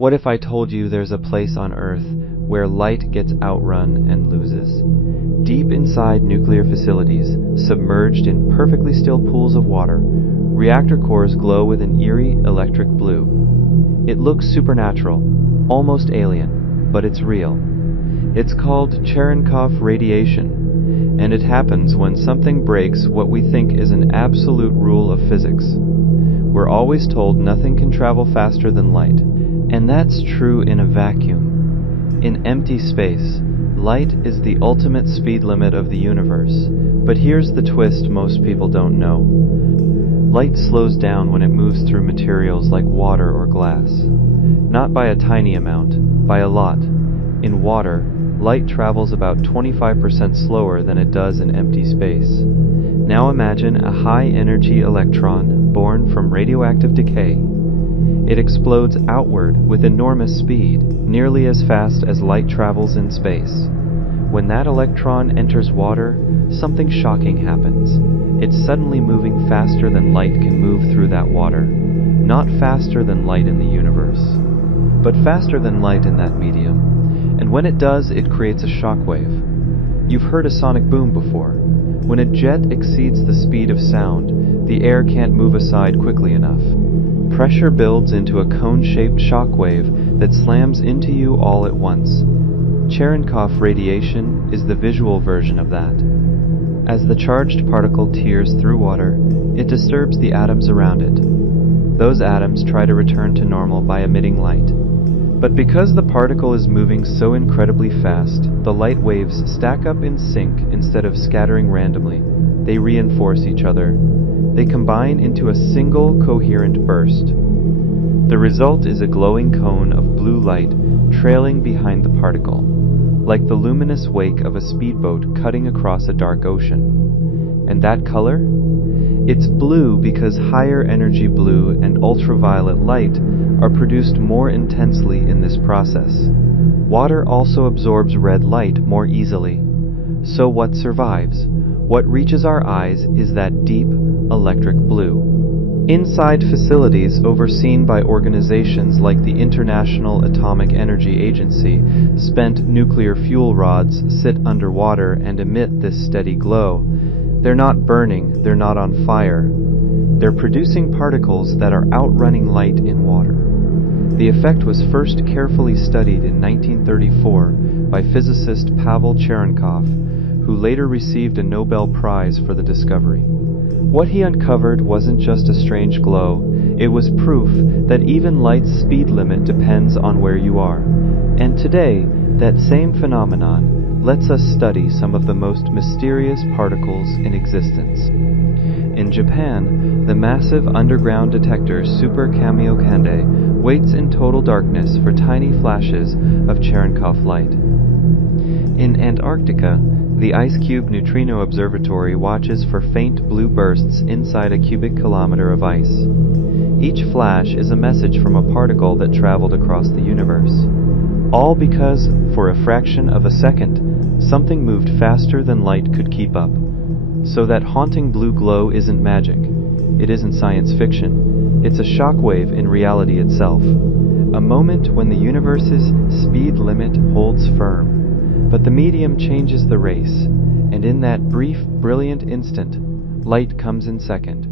What if I told you there's a place on Earth where light gets outrun and loses? Deep inside nuclear facilities, submerged in perfectly still pools of water, reactor cores glow with an eerie electric blue. It looks supernatural, almost alien, but it's real. It's called Cherenkov radiation, and it happens when something breaks what we think is an absolute rule of physics. We're always told nothing can travel faster than light, and that's true in a vacuum. In empty space, light is the ultimate speed limit of the universe, but here's the twist most people don't know. Light slows down when it moves through materials like water or glass. Not by a tiny amount, by a lot. In water, light travels about 25% slower than it does in empty space. Now imagine a high-energy electron born from radioactive decay. It explodes outward with enormous speed, nearly as fast as light travels in space. When that electron enters water, something shocking happens. It's suddenly moving faster than light can move through that water. Not faster than light in the universe, but faster than light in that medium. And when it does, it creates a shock wave. You've heard a sonic boom before. When a jet exceeds the speed of sound, the air can't move aside quickly enough. Pressure builds into a cone-shaped shock wave that slams into you all at once. Cherenkov radiation is the visual version of that. As the charged particle tears through water, it disturbs the atoms around it. Those atoms try to return to normal by emitting light. But because the particle is moving so incredibly fast, the light waves stack up in sync instead of scattering randomly. They reinforce each other. They combine into a single coherent burst. The result is a glowing cone of blue light trailing behind the particle, like the luminous wake of a speedboat cutting across a dark ocean. And that color? It's blue because higher energy blue and ultraviolet light are produced more intensely in this process. Water also absorbs red light more easily. So what survives? What reaches our eyes is that deep electric blue. Inside facilities overseen by organizations like the International Atomic Energy Agency, spent nuclear fuel rods sit underwater and emit this steady glow. They're not burning, they're not on fire. They're producing particles that are outrunning light in water. The effect was first carefully studied in 1934 by physicist Pavel Cherenkov, who later received a Nobel Prize for the discovery. What he uncovered wasn't just a strange glow, it was proof that even light's speed limit depends on where you are. And today, that same phenomenon lets us study some of the most mysterious particles in existence. In Japan, the massive underground detector Super Kamiokande waits in total darkness for tiny flashes of Cherenkov light. In Antarctica, the IceCube Neutrino Observatory watches for faint blue bursts inside a cubic kilometer of ice. Each flash is a message from a particle that traveled across the universe. All because, for a fraction of a second, something moved faster than light could keep up. So that haunting blue glow isn't magic. It isn't science fiction. It's a shockwave in reality itself. A moment when the universe's speed limit holds firm. But the medium changes the race, and in that brief, brilliant instant, light comes in second.